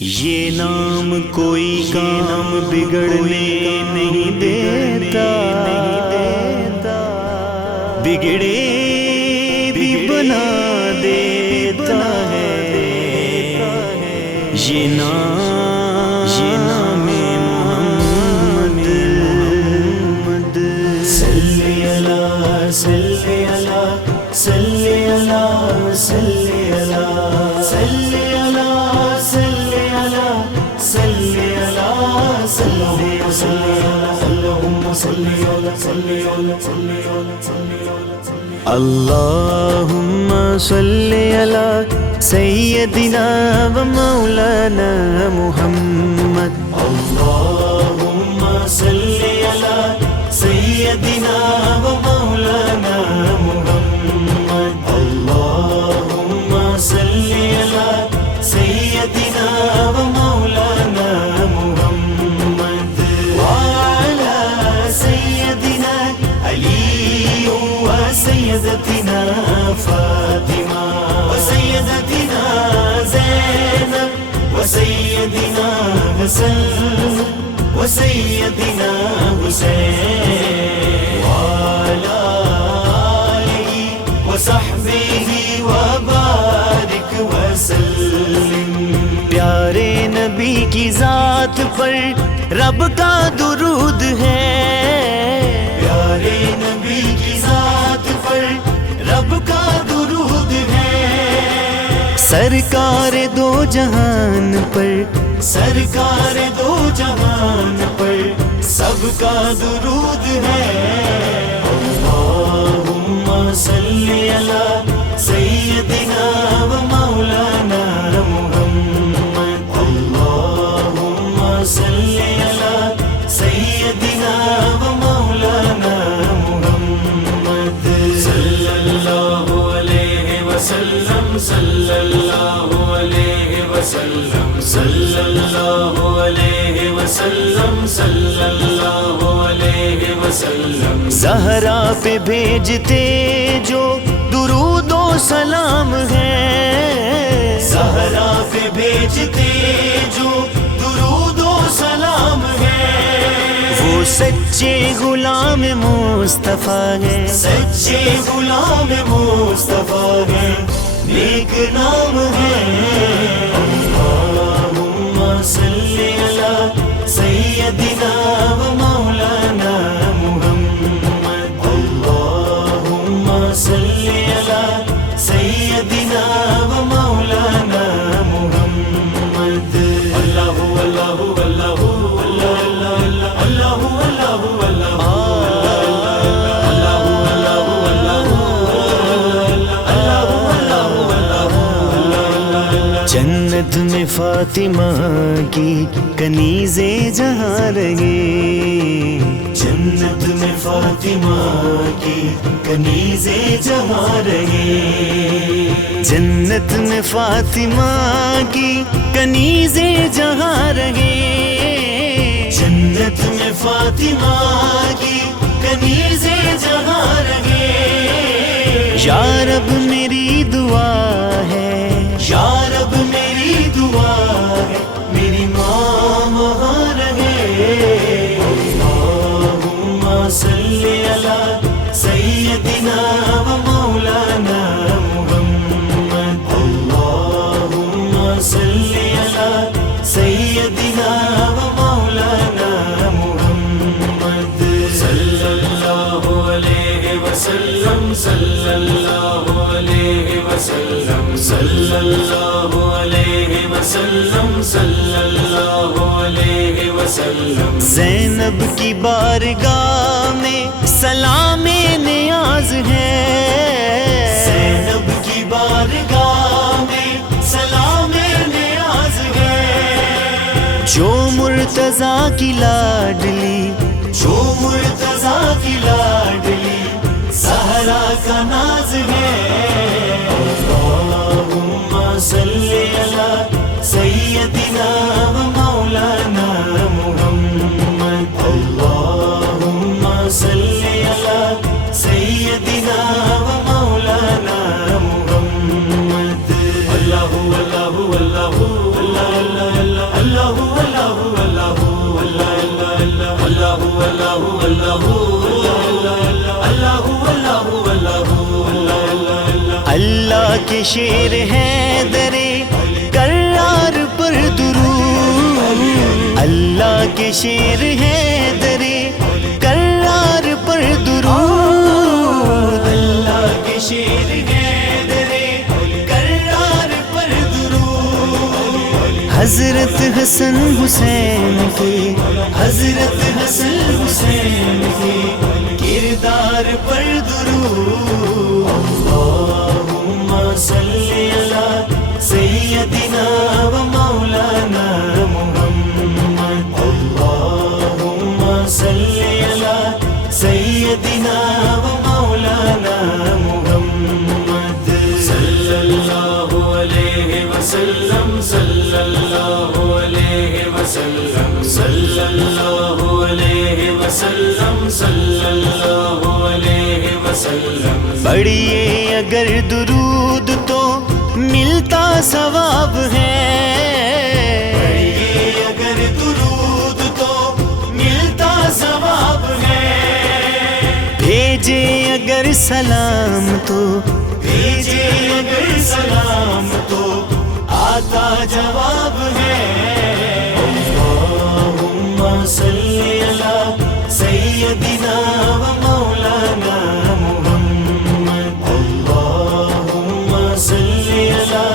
یہ نام کوئی کام بگڑنے نہیں دیتا، بگڑے بھی بنا دیتا ہے۔ یہ نام محمد صلی اللہ صلی اللہ صلی اللہ صلی اللہ صلی اللہ صلی اللہ صلی اللہ صلی اللہم صلی اللہم صلی علی سیدنا و مولانا محمد۔ اللہم صلی علی سیدنا و مولانا محمد۔ اللہم صلی علی سیدنا و مولانا محمد وعلی سیدنا علی و سیدتنا فاطمہ و سیدتنا زینب و سیدنا حسن و سیدنا حسین وعلی آلہ و صحبہ وبارک وسلم۔ پیارے نبی کی ذات پر رب کا درود ہے، پیارے نبی کی ذات پر رب کا درود ہے۔ سرکار دو جہان پر، سرکار دو جہان پر سب کا درود ہے۔ اللہم صلی علی سیدنا و مولانا محمد۔ اللہم صلی علی سیدنا و مولانا محمد صلی اللہ علیہ وسلم صلی اللہ علیہ وسلم صلی اللہ علیہ وسلم صلی اللہ علیہ وسلم۔ زہرا پہ بھیجتے جو درود و سلام ہے، زہرا پہ بھیجتے جو درود و سلام ہے، وہ سچے غلام مصطفیٰ ہے، سچے غلام مصطفیٰ ہے، نیک نام ہے۔ اللہم صلی علی سیدنا و مولانا محمد۔ اللہم صلی علی سیدنا و مولانا محمد۔ اللہ اللہ اللہ اللہ اللہ اللہ اللہ جنت میں فاطمہ کی کنیزیں جہاں رہے، جنت میں فاطمہ کی کنیزیں جہاں رہے، جنت میں فاطمہ کی کنیزیں جہاں رہے، جنت میں فاطمہ کی کنیزیں جہاں رہے۔ یا رب میری دعا ہے، یا رب میری دعا ہے، میری ماں وہاں رہے۔ اللہم صلی علی سیدنا و مولانا محمد۔ اللہم صلی علی سیدنا و مولانا محمد صلی اللہ علیہ وسلم صلی اللہ علیہ وسلم صلی اللہ علیہ وسلم صلی اللہ علیہ وسلم۔ زینب کی بارگاہ میں سلام نیاز ہے، زینب کی بارگاہ میں سلام نیاز ہے، جو مرتضیٰ کی لاڈلی، جو مرتضیٰ کی لاڈلی زہرا کا ناز ہے۔ اللہم صلی علی سیدنا و مولانا محمد۔ اللہم صلی علی سیدنا و مولانا محمد۔ اللہ اللہ اللہ اللہ اللہ کے شیر حیدر کرار پر درود، اللہ کے شیر حیدر کرار پر درود، اللہ کے شیر حیدر کرار پر درود، حضرت حسن حسین کے، حضرت حسن حسین کے کردار پر درود، اللہم صلی علی سیدنا و مولانا محمد، اللہم صلی علی سیدنا و مولانا محمد، صلی اللہ علیہ وسلم، صلی اللہ علیہ وسلم، صلی اللہ علیہ وسلم، صلی اللہ علیہ وسلم۔ پڑھیے اگر درود تو ملتا ثواب ہے، پڑھیے اگر درود تو ملتا ثواب ہے، بھیجے اگر سلام تو، بھیجے اگر سلام تو آتا جواب ہے، اللہم صلی علی سیدنا و مولانا محمد، اللہم صلی علی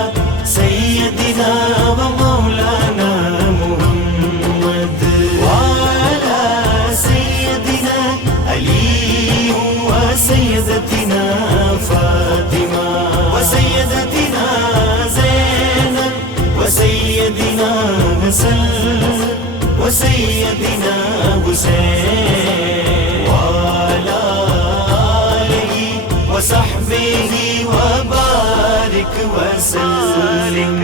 سیدنا و مولانا محمد، وعلی سیدنا علی و سیدتنا فاطمہ و سیدتنا زینب و سیدنا حسن و سیدنا حسین، وعلی آلہ و صحبہ و بارک وسلم۔